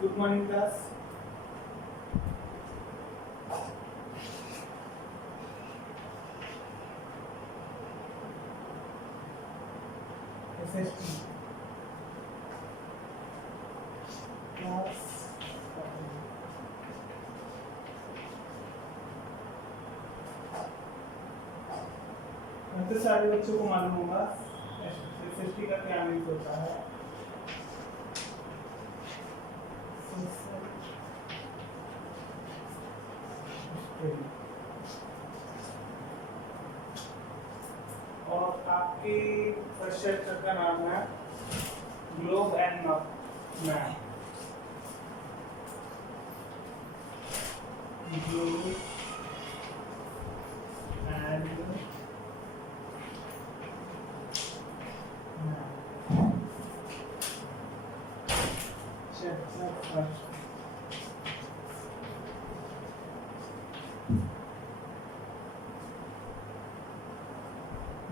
Good morning class. SST class तो सारे बच्चों को मालूम होगा SST का क्या मीन्स होता है। और आपके फर्स्ट चैप्टर का नाम है globe and map. Globe and chapter first.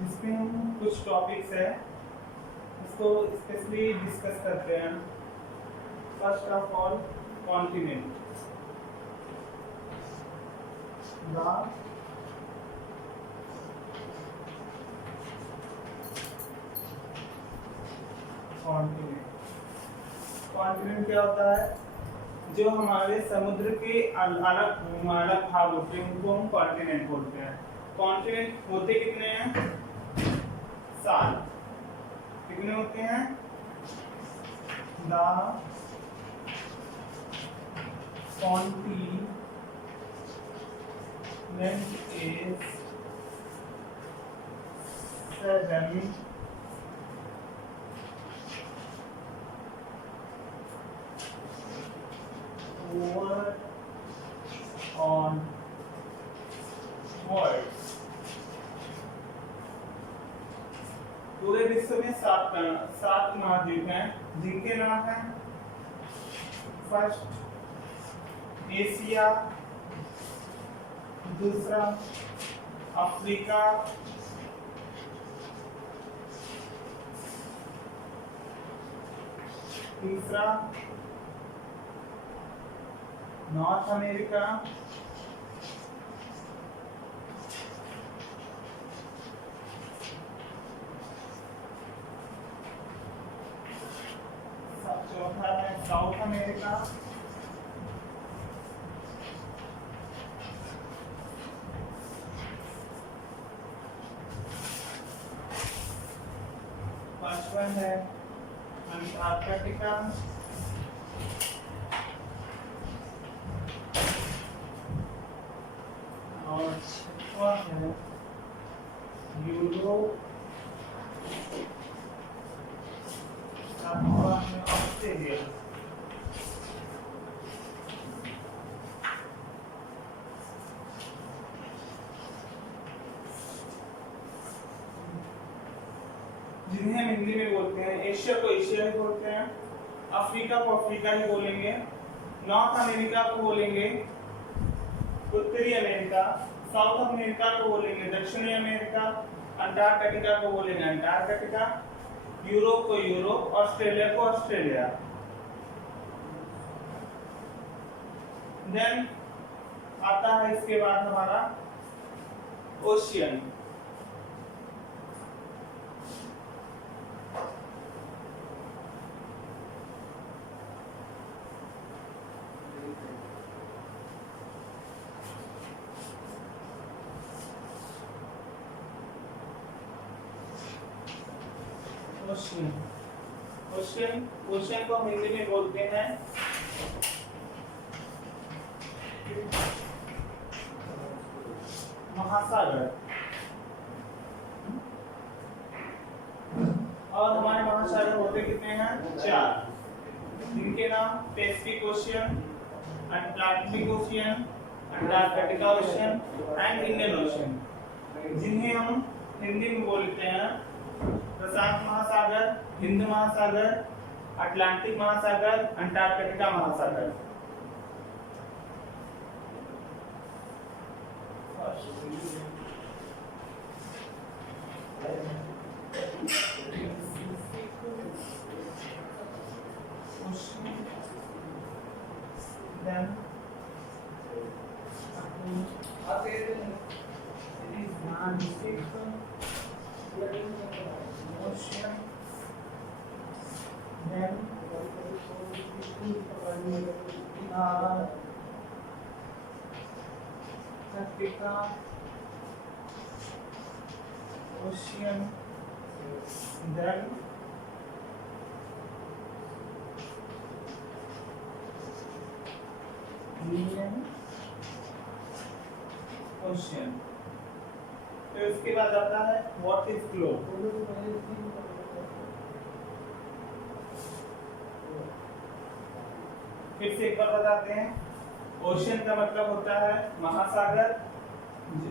इसमें हम कुछ टॉपिक्स है इसको स्पेशली डिस्कस करते हैं। First of all continent. Continent क्या होता है? जो हमारे समुद्र के अलग अलग भाग होते हैं उनको हम कॉन्टिनेंट बोलते हैं। कॉन्टिनेंट होते कितने हैं? 7। कितने होते हैं? The continent is 7 over on world। पूरे विश्व में 7 महाद्वीप हैं जिनके नाम हैं फर्स्ट एशिया, दूसरा अफ्रीका, तीसरा नॉर्थ अमेरिका, चौथा है साउथ अमेरिका, पांचवा है अंटार्कटिका, और छठवा है यूरोप, सातवां है ऑस्ट्रेलिया। जिन्हें हम हिंदी में बोलते हैं एशिया को एशिया ही बोलते हैं, अफ्रीका को अफ्रीका ही बोलेंगे, नॉर्थ अमेरिका को बोलेंगे उत्तरी अमेरिका, साउथ अमेरिका को बोलेंगे दक्षिणी अमेरिका, अंटार्कटिका को बोलेंगे अंटार्कटिका, यूरोप को यूरोप, ऑस्ट्रेलिया को ऑस्ट्रेलिया। देन आता है इसके बाद हमारा ओशियन। ओशियन ओशियन ओशियन को हिंदी में बोलते हैं महासागर। और हमारे महासागर होते कितने हैं? 4, जिनके नाम Pacific ocean, Atlantic ocean, Antarctica ocean and Indian ocean, जिन्हें हम हिंदी में बोलते हैं प्रशांत महासागर, हिंद महासागर, अटलांटिक महासागर, अंटार्कटिका महासागर। then it is non-stick motion, then Africa ocean, then Indian ocean। फिर उसके बाद आता है व्हाट इज ग्लोब। फिर से एक बार बताते हैं, ओशन का मतलब होता है महासागर।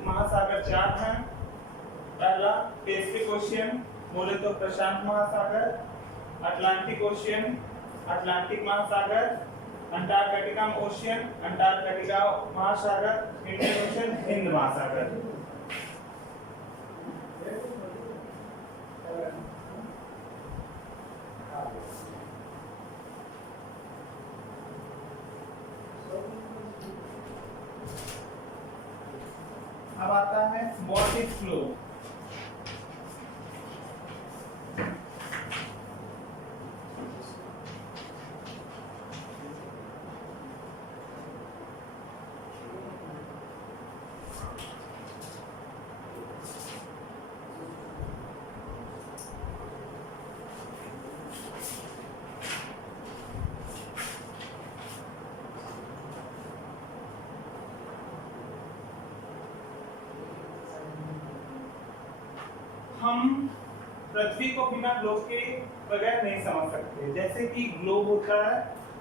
महासागर चार हैं। पहला पैसिफिक ओशियन, बोले तो प्रशांत महासागर, अटलांटिक ओशियन, अटलांटिक महासागर, अंटार्कटिका ओशियन, अंटार्कटिका महासागर, इंडियन ओशन, हिंद महासागर। अब आता है व्हाट इज फ्लो। हम पृथ्वी को बिना ग्लोब के बगैर नहीं समझ सकते। जैसे कि ग्लोब होता है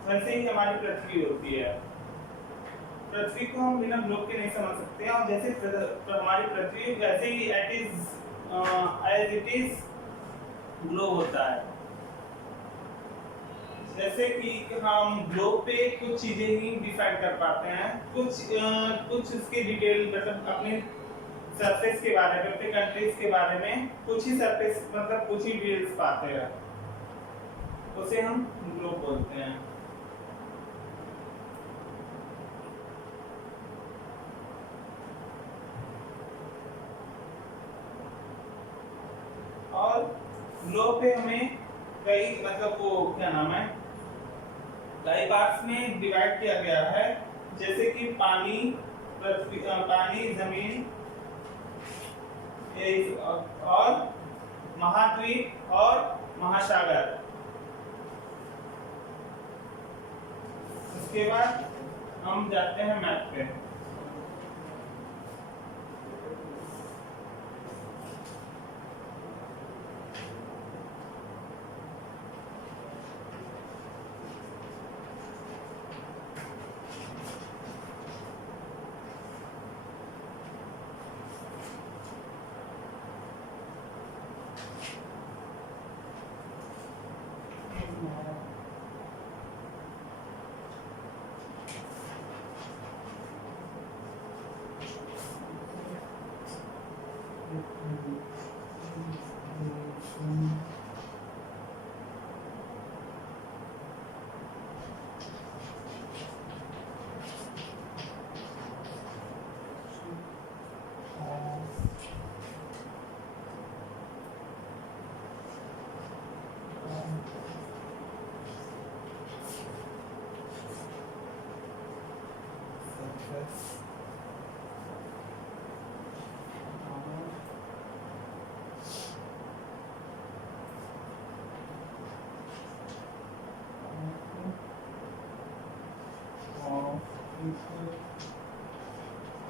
वैसे ही हमारी पृथ्वी होती है। पृथ्वी को हम बिना ग्लोब के नहीं समझ सकते, और जैसे हमारी पृथ्वी वैसे ही एज इट इज ग्लोब होता है। जैसे कि हम ग्लोब पे कुछ चीजें ही डिफाइन कर पाते हैं, कुछ उसके डिटेल मतलब अपने सरफेस के बारे में, अपने कंट्रीज के बारे में कुछ ही सरफेस मतलब कुछ ही डिटेल्स पाते हैं, उसे हम ग्लोब बोलते हैं। और ग्लोब पे हमें कई मतलब वो क्या नाम है, कई पार्ट्स में डिवाइड किया गया है। जैसे कि पानी, जमीन और महाद्वीप और महासागर। उसके बाद हम जाते हैं मैप पे।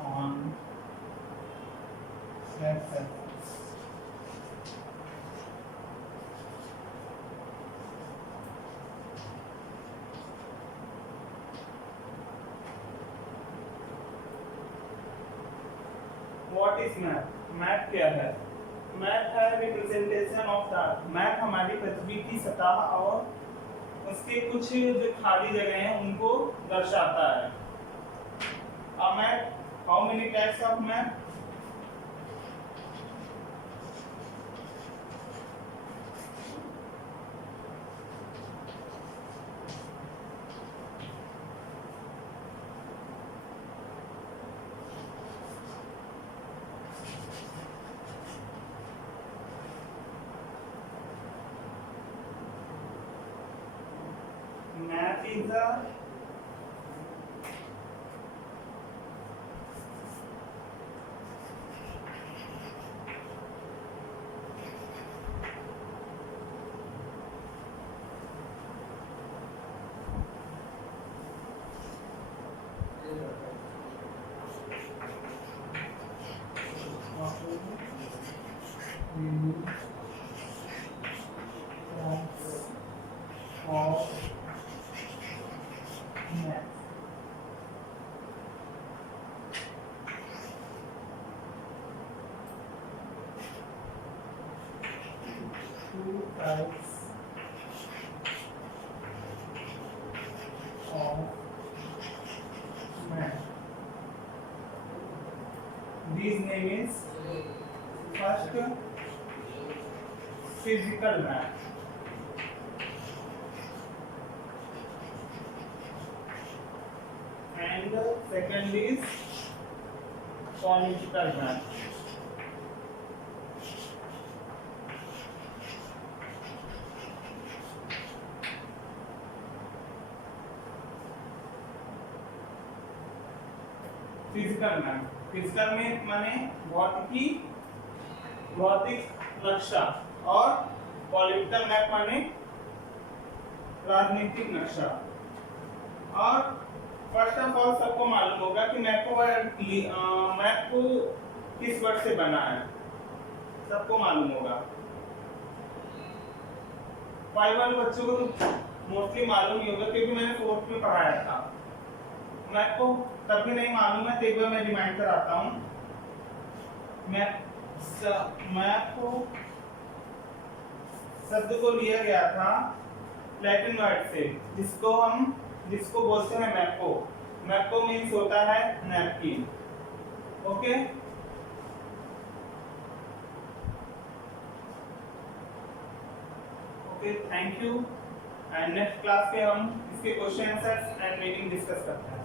On flat surface. What is map? Map क्या है? मैप है रिप्रेजेंटेशन ऑफ द मैप हमारी पृथ्वी की सतह और उसके कुछ जो खाली जगह हैं उनको दर्शाता है। A map, how many types of map? is a of math. Two types of math. These name is first physical math. And second is political math. Physical math, physical में माने भौतिक नक्शा, और पॉलिटिकल मैप माने राजनीतिक नक्शा। और first of all सबको मालूम होगा कि मैप को किस वर्ड से बना है, सबको मालूम होगा। 5 वाले बच्चों को तो मोस्टली मालूम ही होगा क्योंकि मैंने 4th में पढ़ाया था। मैप को तभी नहीं मालूम है तो एक बार मैं रिमाइंड कराता हूँ। मैप को शब्द को लिया गया था लैटिन वर्ड से, जिसको बोलते हैं मैपो। मैपो मीन्स होता है napkin. Okay, thank you. And next class पे हम इसके question answers and meaning discuss करते हैं।